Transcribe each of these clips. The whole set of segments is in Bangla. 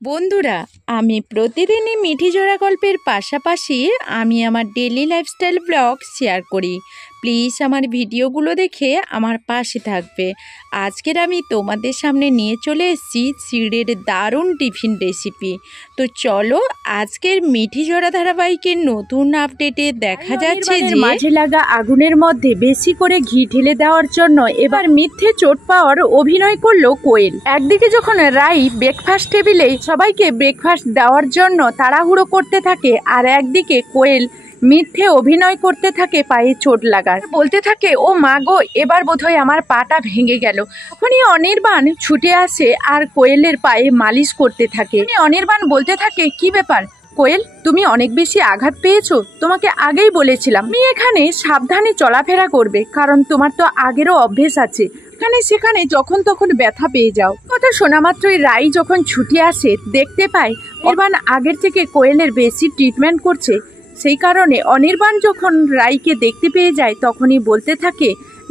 বন্ধুরা, আমি প্রতিদিনই মিঠি জোড়া গল্পের পাশাপাশি আমি আমার ডেইলি লাইফস্টাইল ব্লগ শেয়ার করি। প্লিজ আমার ভিডিওগুলো দেখে আমার পাশে থাকবে। আজকের আমি তোমাদের সামনে নিয়ে চলে এসেছি চিড়ের দারুণ টিফিন রেসিপি। তো চলো আজকের মিঠি জোড়া ধারাবাহিকের নতুন আপডেটে দেখা যাচ্ছে যে মাঝে লাগা আগুনের মধ্যে বেশি করে ঘি ঢেলে দেওয়ার জন্য এবার মিথ্যে চোট পাওয়ার অভিনয় করলো কোয়েল। একদিকে যখন রাই ব্রেকফাস্ট টেবিলে সবাইকে ব্রেকফাস্ট দেওয়ার জন্য তাড়াহুড়ো করতে থাকে, আর একদিকে কোয়েল মিথ্যে অভিনয় করতে থাকে পায়ে চোট লাগার, বলতে থাকে ও মা গো, এবার বোধহয় আমার পাটা ভেঙে গেল। তখনই অনির্বাণ ছুটে আসে আর কোয়েলের পায়ে মালিশ করতে থাকে। অনির্বাণ বলতে থাকে, কি ব্যাপার কোয়েল, তুমি অনেক বেশি আঘাত পেয়েছো? তোমাকে আগেই বলেছিলাম তুমি এখানে সাবধানে চলাফেরা করবে, কারণ তোমার তো আগেরও অভ্যেস আছে এখানে সেখানে যখন তখন ব্যথা পেয়ে যাও। কথা শোনা মাত্রই রাই যখন ছুটে আসে দেখতে পায় অনির্বাণ আগের থেকে কোয়েলের বেশি ট্রিটমেন্ট করছে। সেই কারণে অনির্বাণ যখন রাইকে দেখতে পেয়ে যায় তখনই বলতে থাকে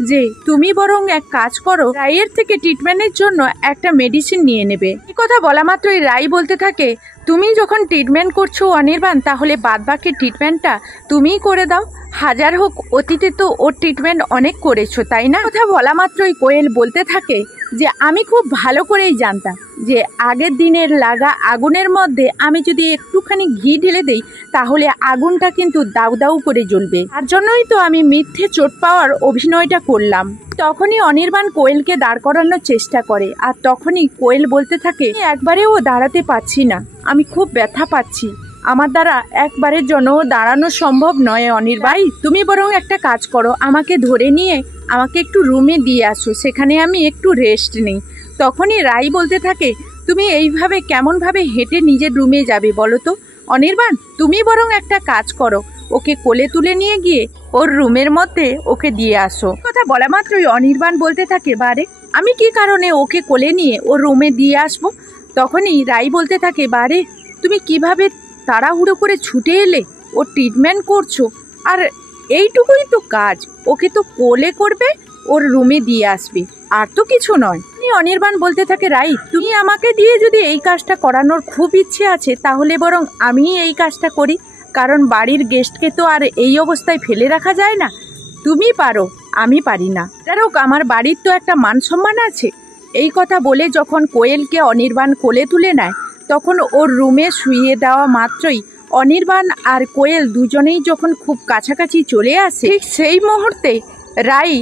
যে তুমি বরং এক কাজ করো, রাইয়ের থেকে ট্রিটমেন্টের জন্য একটা মেডিসিন নিয়ে নেবে। এই কথা বলা মাত্রই রাই বলতে থাকে, তুমি যখন ট্রিটমেন্ট করছো অনির্বাণ, তাহলে বাদবাকি ট্রিটমেন্টটা তুমিই করে দাও। হাজার হোক অতীতে তো ওর ট্রিটমেন্ট অনেক করেছো, তাই না? কথা বলা মাত্রই কোয়েল বলতে থাকে যে আমি খুব ভালো করেই জানতাম যে আগের দিনের লাগা আগুনের মধ্যে আমি যদি একটুখানি ঘি ঢেলে দেই তাহলে আগুনটা কিন্তু দাউ দাউ করে জ্বলবে। তার জন্যই তো আমি মিথ্যে চোট পাওয়ার অভিনয়টা করলাম। তখনই অনির্বাণ কোয়েলকে দাঁড় করানোর চেষ্টা করে, আর তখনই কোয়েল বলতে থাকে, একবারেও দাঁড়াতে পারছি না, আমি খুব ব্যথা পাচ্ছি, আমার দ্বারা একবারের জন্য দাঁড়ানো সম্ভব নয়। অনির্বাণ, তুমি বরং একটা কাজ করো, আমাকে ধরে নিয়ে আমাকে একটু রুমে দিয়ে আসো, সেখানে আমি একটু রেস্ট নেই। তখনই রাই বলতে থাকে, তুমি এইভাবে কেমনভাবে হেঁটে নিজের রুমে যাবে বলো তো? অনির্বাণ, তুমি বরং একটা কাজ করো, ওকে কোলে তুলে নিয়ে গিয়ে ওর রুমের মধ্যে ওকে দিয়ে আসো। কথা বলা মাত্রই অনির্বাণ বলতে থাকে, বারে আমি কি কারণে ওকে কোলে নিয়ে ওর রুমে দিয়ে আসবো? তখনই রাই বলতে থাকে, বারে তুমি কিভাবে তাড়াহুড়ো করে ছুটে এলে, ও ট্রিটমেন্ট করছো, আর এইটুকুই তো কাজ, ওকে তো কোলে করবে, ওর রুমে দিয়ে আসবে, আর তো কিছু নয়। অনির্বাণ বলতে থাকে, রাই তুমি আমাকে দিয়ে যদি এই কাজটা করানোর খুব ইচ্ছে আছে তাহলে বরং আমি এই কাজটা করি, কারণ বাড়ির গেস্টকে তো আর এই অবস্থায় ফেলে রাখা যায় না। তুমি পারো, আমি পারি না, যাই হোক আমার বাড়ির তো একটা মান সম্মান আছে। এই কথা বলে যখন কোয়েলকে অনির্বাণ কোলে তুলে নেয় তখন ওর রুমে শুইয়ে দেওয়া মাত্রই অনির্বাণ আর কোয়েল দুজনেই যখন খুব কাছাকাছি চলে আসে, ঠিক সেই মুহূর্তে রাই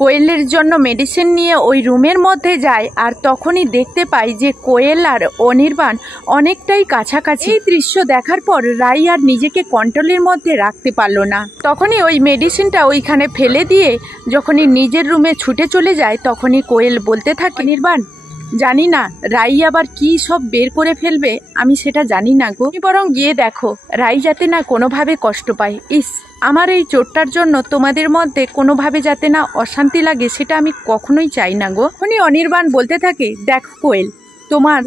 কোয়েলের জন্য মেডিসিন নিয়ে ওই রুমের মধ্যে যায়, আর তখনই দেখতে পাই যে কোয়েল আর অনির্বাণ অনেকটাই কাছাকাছি। এই দৃশ্য দেখার পর রাই আর নিজেকে কন্ট্রোলের মধ্যে রাখতে পারলো না। তখনই ওই মেডিসিনটা ওইখানে ফেলে দিয়ে যখনই নিজের রুমে ছুটে চলে যায় তখনই কোয়েল বলতে থাকে, অনির্বাণ জানি না রাই আবার কি সব বের করে ফেলবে, আমি সেটা জানি না গো, তুমি বরং গিয়ে দেখো রাই যাতে না কোনোভাবে কষ্ট পায়। ইস, আমার এই চোটটার জন্য তোমাদের মধ্যে কোনোভাবে যাতে না অশান্তি লাগে, সেটা আমি কখনোই চাই না গো। উনি অনির্বাণ বলতে থাকে, দেখো কোয়েল, তোমার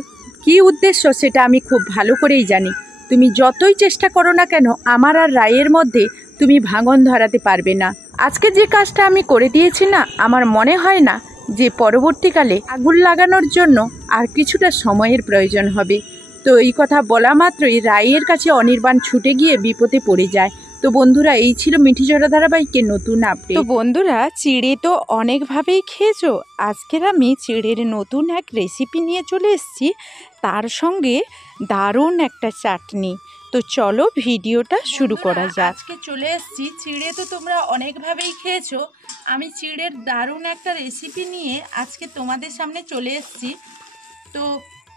কি উদ্দেশ্য সেটা আমি খুব ভালো করেই জানি। তুমি যতই চেষ্টা করো না কেন আমার আর রায়ের মধ্যে তুমি ভাঙন ধরাতে পারবে না। আজকে যে কাজটা আমি করে দিয়েছি না, আমার মনে হয় না যে পরবর্তীকালে আগুন লাগানোর জন্য আর কিছুটা সময়ের প্রয়োজন হবে। তো এই কথা বলা মাত্রই রায়ের কাছে অনির্বাণ ছুটে গিয়ে বিপদে পড়ে যায়। তো বন্ধুরা, এই ছিল মিঠি জোড়া ধারাবাহিকের নতুন আপডেট। তো বন্ধুরা, চিড়ে তো অনেকভাবেই খেয়েছো, আজকের আমি চিড়ের নতুন এক রেসিপি নিয়ে চলে এসেছি, তার সঙ্গে দারুণ একটা চাটনি। তো চলো ভিডিওটা শুরু করা যাক। আজকে চলে এসেছি, চিড়ে তো তোমরা অনেকভাবেই খেয়েছো, আমি চিড়ের দারুণ একটা রেসিপি নিয়ে আজকে তোমাদের সামনে চলে এসেছি। তো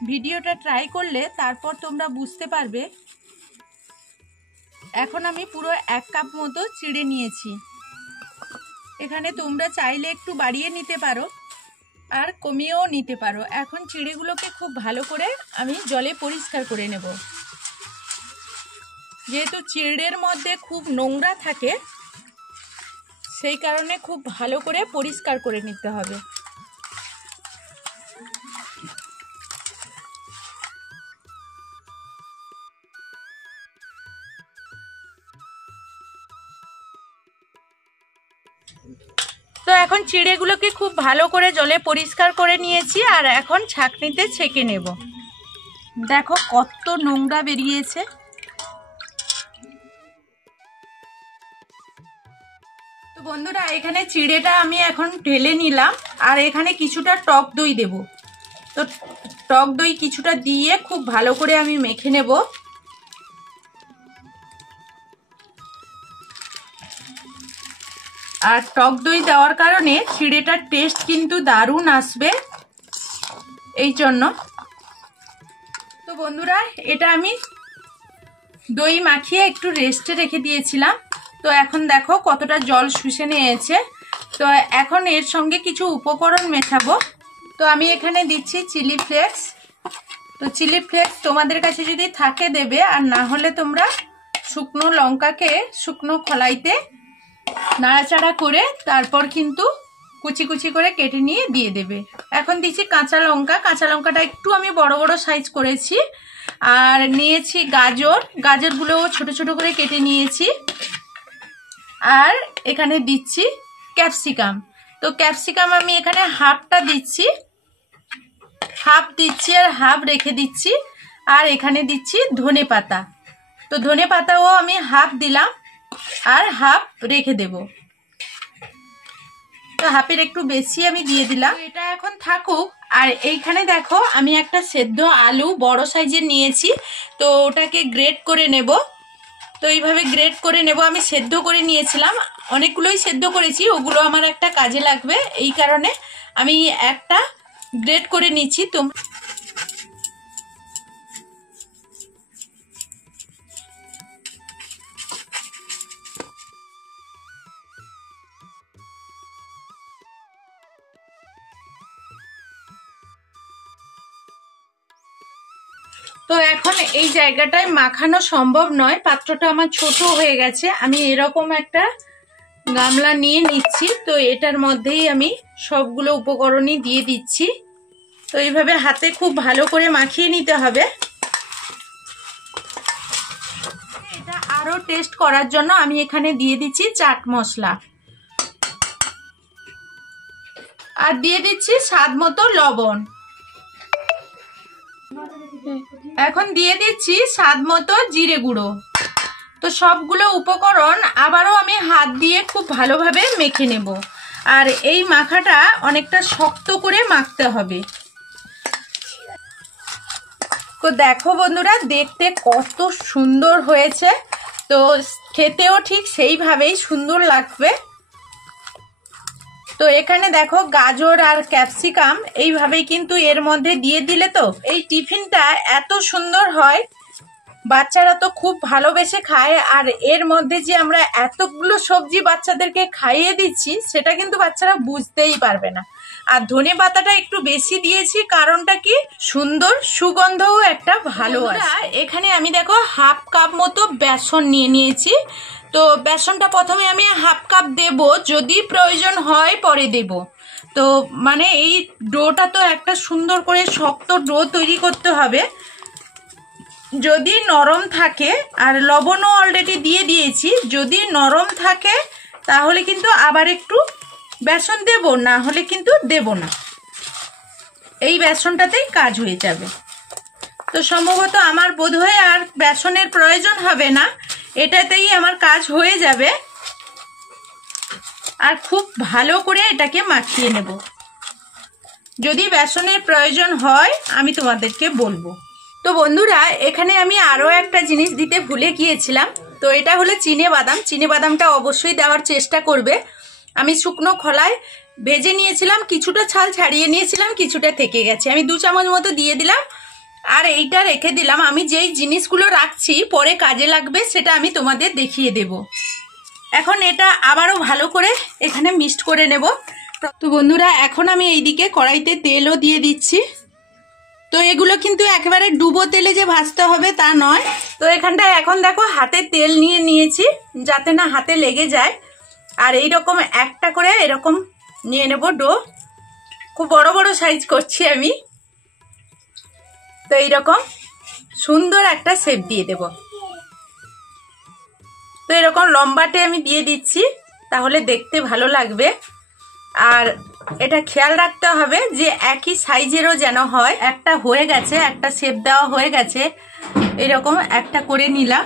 ভিডিওটা ট্রাই করলে তারপর তোমরা বুঝতে পারবে। এখন আমি পুরো 1 কাপ মতো চিড়ে নিয়েছি। এখানে তোমরা চাইলে একটু বাড়িয়ে নিতে পারো আর কমিয়েও নিতে পারো। এখন চিড়েগুলোকে খুব ভালো করে আমি জলে পরিষ্কার করে নেব। যেহেতু চিড়ের মধ্যে খুব নোংরা থাকে সেই কারণে খুব ভালো করে পরিষ্কার করে নিতে হবে। তো এখন চিড়েগুলোকে খুব ভালো করে জলে পরিষ্কার করে নিয়েছি, আর এখন ছাঁকনিতে ছেঁকে নেব। দেখো কত নোংরা বেরিয়েছে। তো বন্ধুরা এখানে চিড়েটা আমি এখন ঢেলে নিলাম, আর এখানে কিছুটা টক দই দেব। তো টক দই কিছুটা দিয়ে খুব ভালো করে আমি মেখে নেব। আর টক দই দেওয়ার কারণে চিড়েটার টেস্ট কিন্তু দারুণ আসবে এই জন্য। তো বন্ধুরা এটা আমি দই মাখিয়ে একটু রেস্টে রেখে দিয়েছিলাম। তো এখন দেখো কতটা জল শুষে নিয়েছে। তো এখন এর সঙ্গে কিছু উপকরণ মেশাবো। তো আমি এখানে দিচ্ছি চিলি ফ্লেক্স। তো চিলি ফ্লেক্স তোমাদের কাছে যদি থাকে দেবে, আর না হলে তোমরা শুকনো লঙ্কাকে শুকনো খলাইতে নাড়াচাড়া করে তারপর কিন্তু কুচি কুচি করে কেটে নিয়ে দিয়ে দেবে। এখন দিচ্ছি কাঁচা লঙ্কা। কাঁচা লঙ্কাটা একটু আমি বড় বড় সাইজ করেছি। আর নিয়েছি গাজর, গাজরগুলোও ছোট ছোট করে কেটে নিয়েছি। আর এখানে দিচ্ছি ক্যাপসিকাম। তো ক্যাপসিকাম আমি এখানে হাফটা দিচ্ছি, হাফ দিচ্ছি আর হাফ রেখে দিচ্ছি। আর এখানে দিচ্ছি ধনে পাতা। তো ধনে পাতাও আমি হাফ দিলাম আর হাফ রেখে দেব। তো হাফের একটু বেশি আমি দিয়ে দিলাম। এটা এখন থাকুক। আর এইখানে দেখো আমি একটা সেদ্ধ আলু বড় সাইজের নিয়েছি। তো ওটাকে গ্রেট করে নেব। তো এইভাবে গ্রেট করে নেব। আমি সেদ্ধ করে নিয়েছিলাম, অনেকগুলোই সেদ্ধ করেছি, ওগুলো আমার একটা কাজে লাগবে, এই কারণে আমি একটা গ্রেট করে নিচ্ছি। তো এখন এই জায়গাটায় মাখানো সম্ভব নয়, পাত্রটা আমার ছোট হয়ে গেছে। আমি এরকম একটা গামলা নিয়ে নিচ্ছি। তো এটার মধ্যেই আমি সবগুলো উপকরণই দিয়ে দিচ্ছি। তো এইভাবে হাতে খুব ভালো করে মাখিয়ে নিতে হবে। এটা আরো টেস্ট করার জন্য আমি এখানে দিয়ে দিচ্ছি চাট মশলা, আর দিয়ে দিচ্ছি স্বাদ মতো লবণ। এখন দিয়ে দিচ্ছি স্বাদ মতো জিরে গুঁড়ো। তো সবগুলো উপকরণ আবারও আমি হাত দিয়ে খুব ভালোভাবে মেখে নেব। আর এই মাখাটা অনেকটা শক্ত করে মাখতে হবে। তো দেখো বন্ধুরা দেখতে কত সুন্দর হয়েছে। তো খেতেও ঠিক সেইভাবেই সুন্দর লাগবে। তো এখানে দেখো গাজর আর ক্যাপসিকাম এইভাবেই কিন্তু এর মধ্যে দিয়ে দিলে তো এই টিফিনটা এত সুন্দর হয়, বাচ্চারা তো খুব ভালোবেসে খায়। আর এর মধ্যে যে আমরা এতগুলো সবজি বাচ্চাদেরকে খাইয়ে দিচ্ছি সেটা কিন্তু বাচ্চারা বুঝতেই পারবে না। আর ধনে পাতাটা একটু বেশি দিয়েছি, কারণটা কি সুন্দর সুগন্ধও একটা ভালো আছে। এখানে আমি দেখো হাফ কাপ মতো বেসন নিয়ে নিয়েছি। তো বেসনটা প্রথমে আমি হাফ কাপ দেব, যদি প্রয়োজন হয় পরে দেব। তো মানে এই ডোটা তো একটা সুন্দর করে শক্ত ডো তৈরি করতে হবে। যদি নরম থাকে, আর লবণও অলরেডি দিয়ে দিয়েছি, যদি নরম থাকে তাহলে কিন্তু আবার একটু বেসন দেব, না হলে কিন্তু দেব না। এই বেসনটাতেই কাজ হয়ে যাবে। তো সম্ভবত আমার বোধহয় আর বেসনের প্রয়োজন হবে না, এটাতেই আমার কাজ হয়ে যাবে। আর খুব ভালো করে এটাকে মাখিয়ে নেব। যদি বেসনের প্রয়োজন হয় আমি তোমাদেরকে বলবো। তো বন্ধুরা এখানে আমি আরো একটা জিনিস দিতে ভুলে গিয়েছিলাম। তো এটা হলো চিনেবাদাম। চিনেবাদামটা অবশ্যই দেওয়ার চেষ্টা করবে। আমি শুকনো খোলায় ভেজে নিয়েছিলাম, কিছুটা ছাল ছাড়িয়ে নিয়েছিলাম, কিছুটা থেকে গেছে, আমি 2 চামচ মতো দিয়ে দিলাম। আর এইটা রেখে দিলাম। আমি যেই জিনিসগুলো রাখছি পরে কাজে লাগবে সেটা আমি তোমাদের দেখিয়ে দেব। এখন এটা আবারও ভালো করে এখানে মিক্সড করে নেব। তো বন্ধুরা এখন আমি এইদিকে কড়াইতে তেলও দিয়ে দিচ্ছি। তো এগুলো কিন্তু একেবারে ডুবো তেলে যে ভাজতে হবে তা নয়। তো এখানটায় এখন দেখো হাতে তেল নিয়ে নিয়েছি যাতে না হাতে লেগে যায়। আর এইরকম একটা করে এরকম নিয়ে নেব ডো। খুব বড় বড় সাইজ করছি আমি। তো এইরকম সুন্দর একটা শেপ দিয়ে দেব। তো এরকম লম্বাটে আমি দিয়ে দিচ্ছি, তাহলে দেখতে ভালো লাগবে। আর এটা খেয়াল রাখতে হবে যে একই সাইজেরও যেন হয়। একটা হয়ে গেছে, একটা শেপ দেওয়া হয়ে গেছে, এরকম একটা করে নিলাম।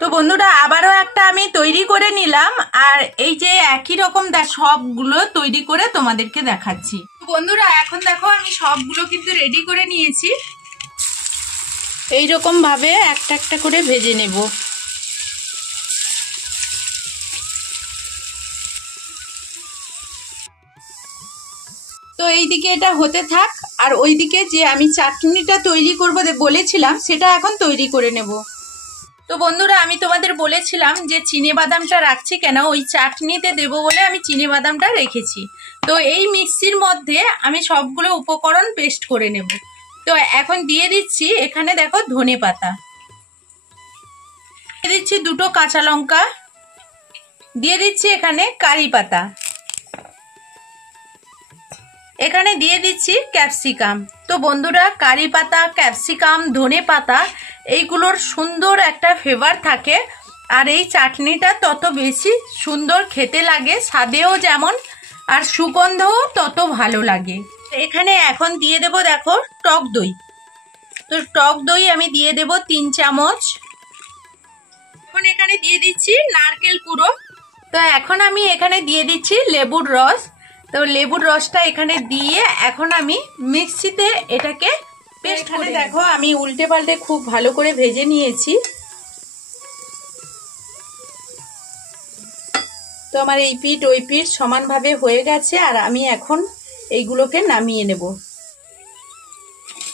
তো বন্ধুরা আবারও একটা আমি তৈরি করে নিলাম, আর এই যে একই রকম সবগুলো তৈরি করে তোমাদেরকে দেখাচ্ছি। বন্ধুরা এখন দেখো আমি সবগুলো কিন্তু রেডি করে নিয়েছি। এইরকম ভাবে একটা একটা করে ভেজে নেব। তো এইদিকে এটা হতে থাক, আর ওইদিকে যে আমি চাটনিটা তৈরি করবো বলেছিলাম সেটা এখন তৈরি করে নেব। তো বন্ধুরা আমি তোমাদের বলেছিলাম যে চিনেবাদামটা রাখছি কেন, ওই চাটনিতে দেবো বলে আমি চিনেবাদামটা রেখেছি। তো এই মিক্সির মধ্যে আমি সবগুলো উপকরণ পেস্ট করে নেব। তো এখন দিয়ে দিচ্ছি এখানে দেখো ধনে পাতা, দিয়ে দিচ্ছি 2টো কাঁচা লঙ্কা, দিয়ে দিচ্ছি এখানে কারি পাতা, এখানে দিয়ে দিচ্ছি ক্যাপসিকাম। তো বন্ধুরা কারি পাতা, ক্যাপসিকাম, ধনে পাতা এইগুলোর সুন্দর একটা ফ্লেভার থাকে, আর এই চাটনিটা তত বেশি সুন্দর খেতে লাগে, স্বাদেও যেমন আর সুগন্ধও তত ভালো লাগে। এখানে এখন দিয়ে দেব দেখো টক দই। তো টক দই আমি দিয়ে দেব 3 চামচ। এখন এখানে দিয়ে দিচ্ছি নারকেল কুড়ো। তো এখন আমি এখানে দিয়ে দিচ্ছি লেবুর রস। তো লেবুর রসটা এখানে দিয়ে এখন আমি মিক্সিতে এটাকে পেস্ট করে দেখো আমি উল্টে পাল্টে খুব ভালো করে ভেজে নিয়েছি। তো আমার এই পিঠ ওই পিঠ সমানভাবে হয়ে গেছে, আর আমি এখন এইগুলোকে নামিয়ে নেব।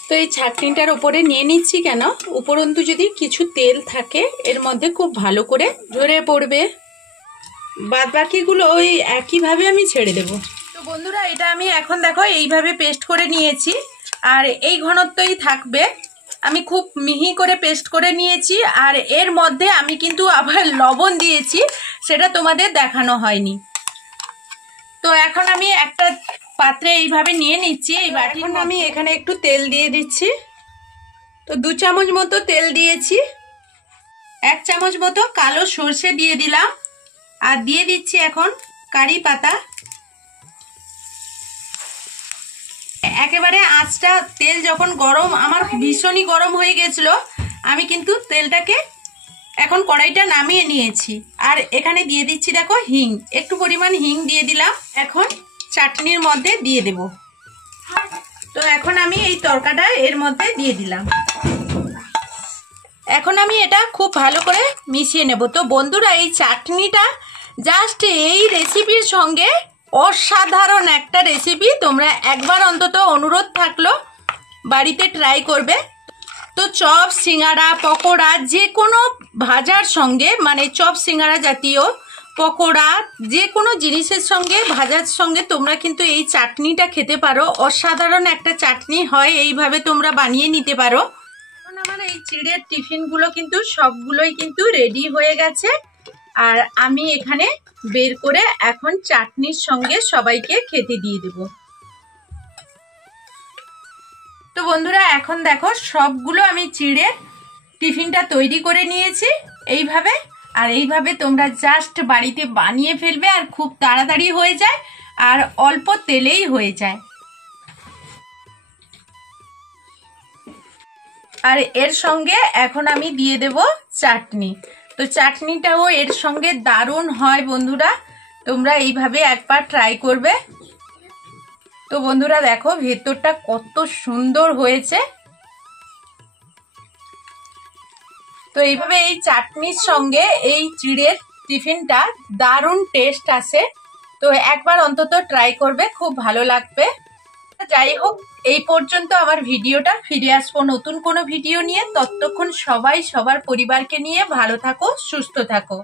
তো এই চাটনিটার উপরে নিয়ে নিচ্ছি কেন, উপরন্তু যদি কিছু তেল থাকে এর মধ্যে খুব ভালো করে ঝরে পড়বে, বাদ বাকিগুলো ওই একইভাবে আমি ছেড়ে দেব। তো বন্ধুরা এটা আমি এখন দেখো এইভাবে পেস্ট করে নিয়েছি, আর এই ঘনত্বই থাকবে। আমি খুব মিহি করে পেস্ট করে নিয়েছি, আর এর মধ্যে আমি কিন্তু আবার লবণ দিয়েছি, সেটা তোমাদের দেখানো হয়নি। তো এখন আমি একটা পাত্রে এইভাবে নিয়ে নিচ্ছি এই বাটির। আমি এখানে একটু তেল দিয়ে দিচ্ছি। তো 2 চামচ মতো তেল দিয়েছি, 1 চামচ মতো কালো সর্ষে দিয়ে দিলাম, আর দিয়ে দিচ্ছি এখন কারি পাতা। একেবারে আঁচটা তেল যখন গরম, আমার ভীষণই গরম হয়ে গেছিল, আমি কিন্তু তেলটাকে এখন কড়াইটা নামিয়ে নিয়েছি। আর এখানে দিয়ে দিচ্ছি দেখো হিং, একটু পরিমাণ হিং দিয়ে দিলাম, এখন চাটনির মধ্যে দিয়ে দেব। তো এখন আমি এই তরকাটা এর মধ্যে দিয়ে দিলাম। এখন আমি এটা খুব ভালো করে মিশিয়ে নেব। তো বন্ধুরা এই চাটনিটা জাস্ট এই রেসিপির সঙ্গে অসাধারণ একটা রেসিপি, তোমরা একবার অন্তত অনুরোধ থাকলো বাড়িতে ট্রাই করবে। তো চপ, সিঙ্গাড়া, পকোড়া যে কোনো ভাজার সঙ্গে, মানে চপ সিঙ্গাড়া জাতীয় পকোড়া যে কোনো জিনিসের সঙ্গে, ভাজার সঙ্গে তোমরা কিন্তু এই চাটনিটা খেতে পারো। অসাধারণ একটা চাটনি হয়, এইভাবে তোমরা বানিয়ে নিতে পারো। এখন আমার এই চিড়ের টিফিনগুলো কিন্তু সবগুলোই কিন্তু রেডি হয়ে গেছে, আর আমি এখানে বের করে এখন চাটনির সঙ্গে সবাইকে খেতে দিয়ে দেব। তো বন্ধুরা এখন দেখো সবগুলো আমি চিড়ের টিফিনটা তৈরি করে নিয়েছি এইভাবে, আর এইভাবে তোমরা জাস্ট বাড়িতে বানিয়ে ফেলবে, আর খুব তাড়াতাড়ি হয়ে যায়, আর অল্প তেলেই হয়ে যায়। আর এর সঙ্গে এখন আমি দিয়ে দেব চাটনি। তো চাটনিটাও এর সঙ্গে দারুণ হয় বন্ধুরা, তোমরা এইভাবে একবার ট্রাই করবে। তো বন্ধুরা দেখো ভেতরটা কত সুন্দর হয়েছে। তো এইভাবে এই চাটনির সঙ্গে এই চিড়ের টিফিনটা দারুণ টেস্ট আসে। তো একবার অন্তত ট্রাই করবে, খুব ভালো লাগবে। যাই হোক এই পর্যন্ত আমার ভিডিওটা, ফিরে আসবো নতুন কোনো ভিডিও নিয়ে। ততক্ষণ সবাই সবার পরিবারকে নিয়ে ভালো থাকো, সুস্থ থাকো।